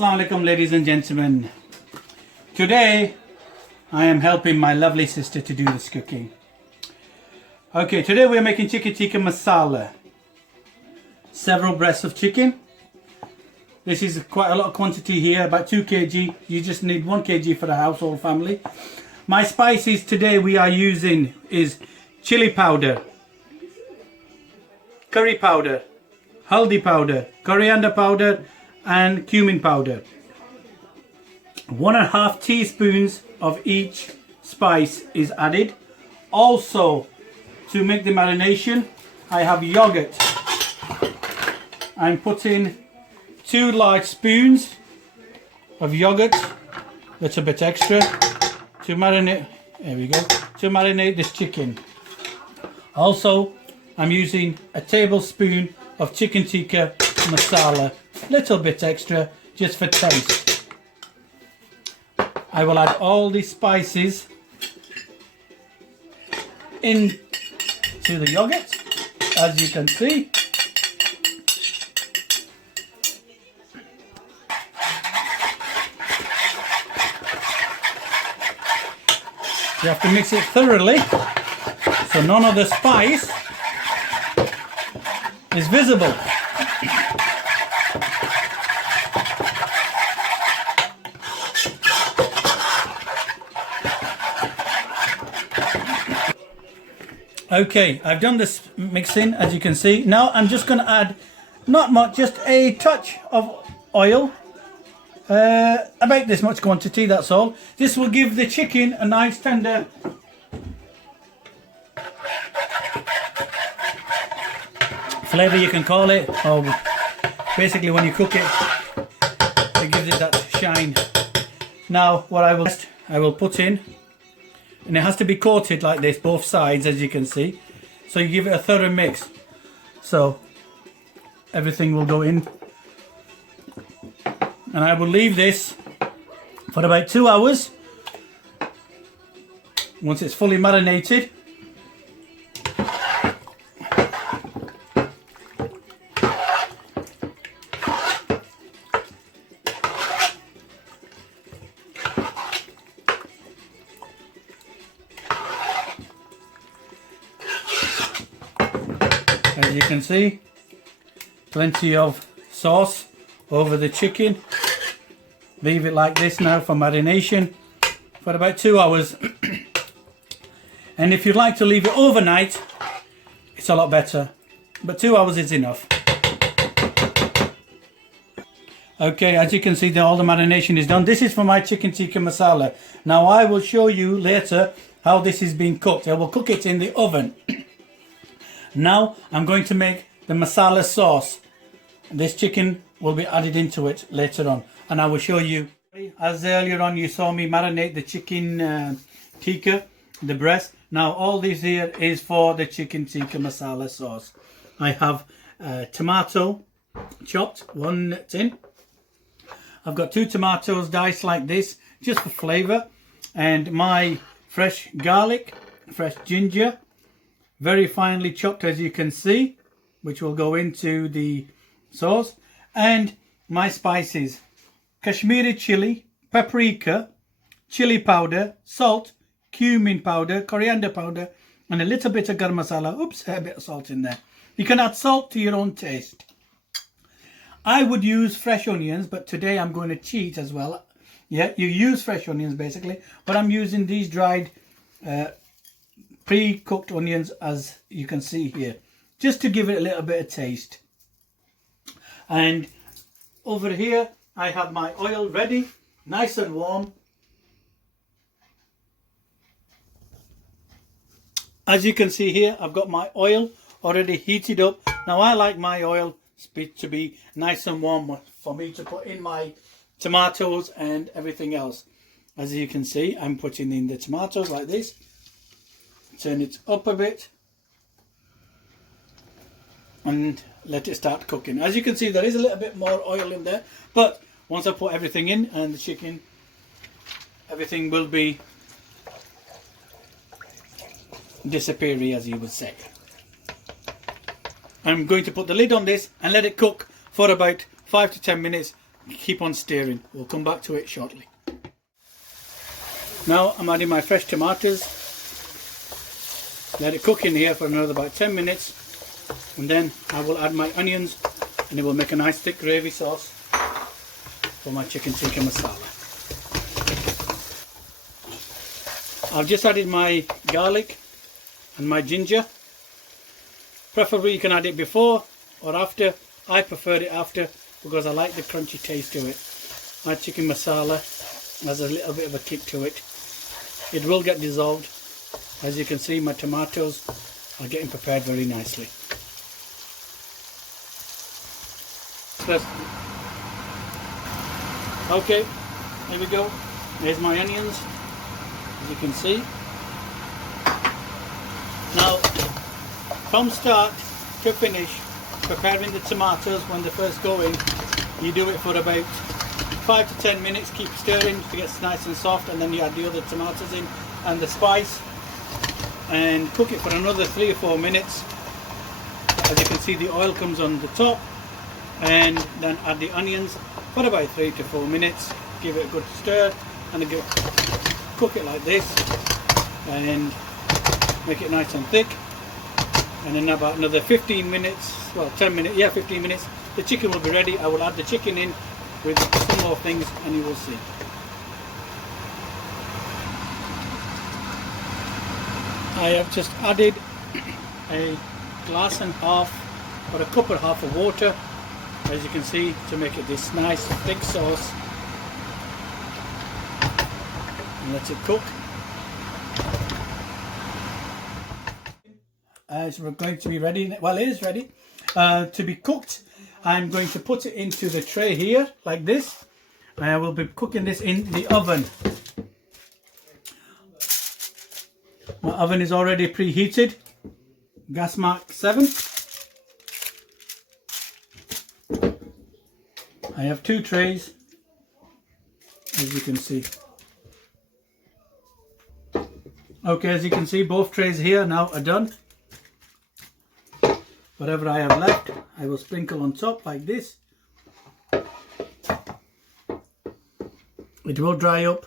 Assalamu alaikum, ladies and gentlemen. Today I am helping my lovely sister to do this cooking. Okay, today we are making Tikka Masala. Several breasts of chicken. This is quite a lot of quantity here, about 2 kg. You just need 1 kg for the household family. My spices today we are using is chili powder, curry powder, haldi powder, coriander powder and cumin powder. 1.5 teaspoons of each spice is added. Also, to make the marination, I have yogurt. I'm putting 2 large spoons of yogurt, that's a bit extra, to marinate, there we go, to marinate this chicken. Also, I'm using a tablespoon of chicken tikka masala, little bit extra, just for taste. I will add all these spices into the yogurt, as you can see. You have to mix it thoroughly so none of the spice is visible. Okay, I've done this mixing, as you can see. Now I'm just going to add, not much, just a touch of oil. About this much quantity, that's all. This will give the chicken a nice tender flavour, you can call it, or basically when you cook it, it gives it that shine. Now what I will put in, and it has to be coated like this, both sides, as you can see. So you give it a thorough mix. So everything will go in. And I will leave this for about 2 hours. Once it's fully marinated. As you can see, plenty of sauce over the chicken. Leave it like this now for marination for about 2 hours. And if you'd like to leave it overnight, it's a lot better, but 2 hours is enough. Okay, as you can see, all the marination is done. This is for my chicken tikka masala. Now I will show you later how this is being cooked. I will cook it in the oven. Now I'm going to make the masala sauce. This chicken will be added into it later on, and I will show you. As earlier on you saw me marinate the chicken tikka, the breast. Now all this here is for the chicken tikka masala sauce. I have tomato chopped, 1 tin. I've got 2 tomatoes diced like this, just for flavour, and my fresh garlic, fresh ginger, very finely chopped, as you can see, which will go into the sauce, and my spices: Kashmiri chili, paprika, chili powder, salt, cumin powder, coriander powder, and a little bit of garam masala. Oops, a bit of salt in there. You can add salt to your own taste. I would use fresh onions, but today I'm going to cheat as well. Yeah, you use fresh onions basically, but I'm using these dried pre-cooked onions, as you can see here, just to give it a little bit of taste. And over here I have my oil ready, nice and warm. As you can see here, I've got my oil already heated up. Now I like my oil to be nice and warm for me to put in my tomatoes and everything else. As you can see, I'm putting in the tomatoes like this. Turn it up a bit and let it start cooking. As you can see, there is a little bit more oil in there, but once I put everything in and the chicken, everything will be disappearing, as you would say. I'm going to put the lid on this and let it cook for about 5 to 10 minutes keep on stirring. We'll come back to it shortly. Now I'm adding my fresh tomatoes. Let it cook in here for another about 10 minutes, and then I will add my onions, and it will make a nice thick gravy sauce for my chicken tikka masala. I've just added my garlic and my ginger. Preferably you can add it before or after. I preferred it after because I like the crunchy taste to it. My chicken masala has a little bit of a kick to it. It will get dissolved. As you can see, my tomatoes are getting prepared very nicely. Okay, here we go. There's my onions, as you can see. Now, from start to finish, preparing the tomatoes when they first go in, you do it for about 5 to 10 minutes. Keep stirring to get nice and soft, and then you add the other tomatoes in and the spice, and cook it for another 3 or 4 minutes. As you can see, the oil comes on the top, and then add the onions for about 3 to 4 minutes. Give it a good stir and cook it like this, and make it nice and thick. And in about another 15 minutes, well 10 minutes, yeah 15 minutes, the chicken will be ready. I will add the chicken in with some more things, and you will see. I have just added a glass and half or a cup and a half of water, as you can see, to make it this nice thick sauce, and let it cook. It's going to be ready, well it is ready to be cooked. I'm going to put it into the tray here like this. I will be cooking this in the oven. My oven is already preheated, gas mark 7. I have 2 trays, as you can see. Okay, as you can see, both trays here now are done. Whatever I have left, I will sprinkle on top like this. It will dry up.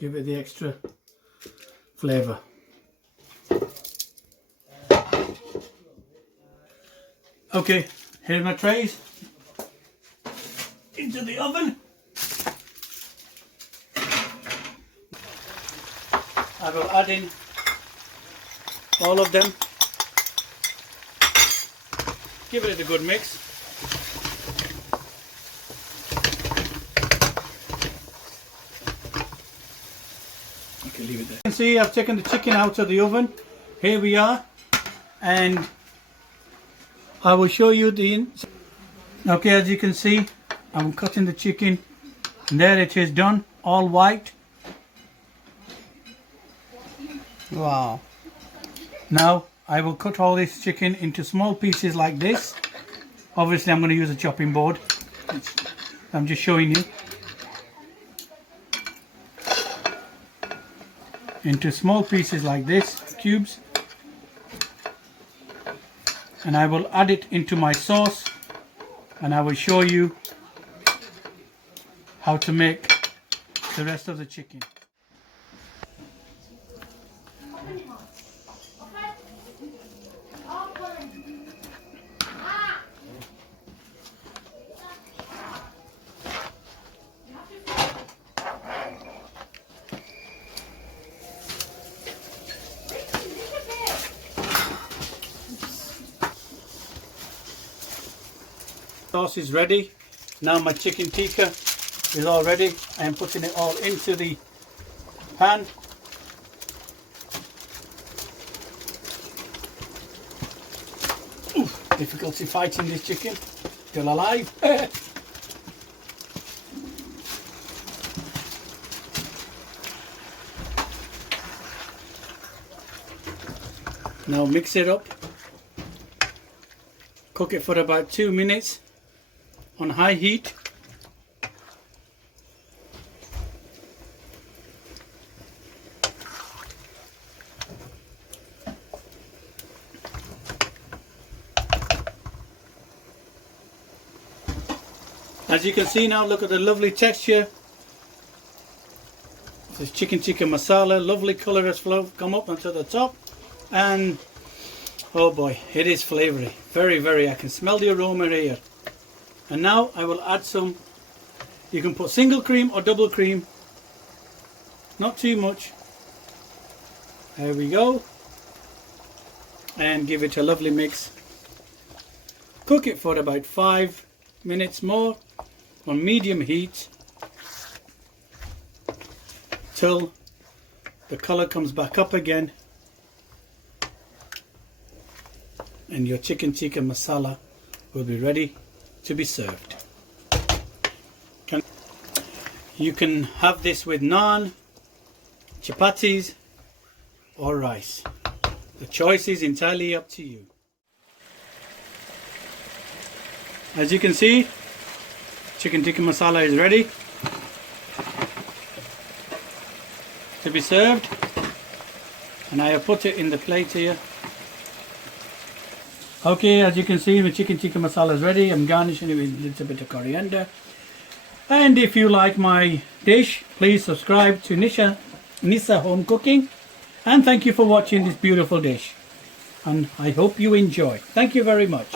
Give it the extra flavour. Okay, here's my trays. Into the oven. I will add in all of them. Give it a good mix. Okay, leave it there. You can see I've taken the chicken out of the oven. Here we are, and I will show you the. Okay, as you can see, I'm cutting the chicken, and there it is done, all white. Wow. Now I will cut all this chicken into small pieces like this. Obviously I'm going to use a chopping board. I'm just showing you. Into small pieces like this, cubes. And I will add it into my sauce, and I will show you how to make the rest of the chicken. Sauce is ready. Now my chicken tikka is all ready. I am putting it all into the pan. Oof, difficulty fighting this chicken. Still alive. Now mix it up. Cook it for about 2 minutes on high heat. As you can see now, look at the lovely texture. This is chicken tikka masala. Lovely colour has come up onto the top. And oh boy, it is flavoury. Very, very. I can smell the aroma here. And now I will add some. You can put single cream or double cream. Not too much. There we go. And give it a lovely mix. Cook it for about 5 minutes more on medium heat till the colour comes back up again, and your chicken tikka masala will be ready to be served. You can have this with naan, chapatis or rice. The choice is entirely up to you. As you can see, chicken tikka masala is ready to be served, and I have put it in the plate here. Okay, as you can see, the chicken tikka masala is ready. I'm garnishing it with a little bit of coriander. And if you like my dish, please subscribe to Nissa Home Cooking. And thank you for watching this beautiful dish. And I hope you enjoy. Thank you very much.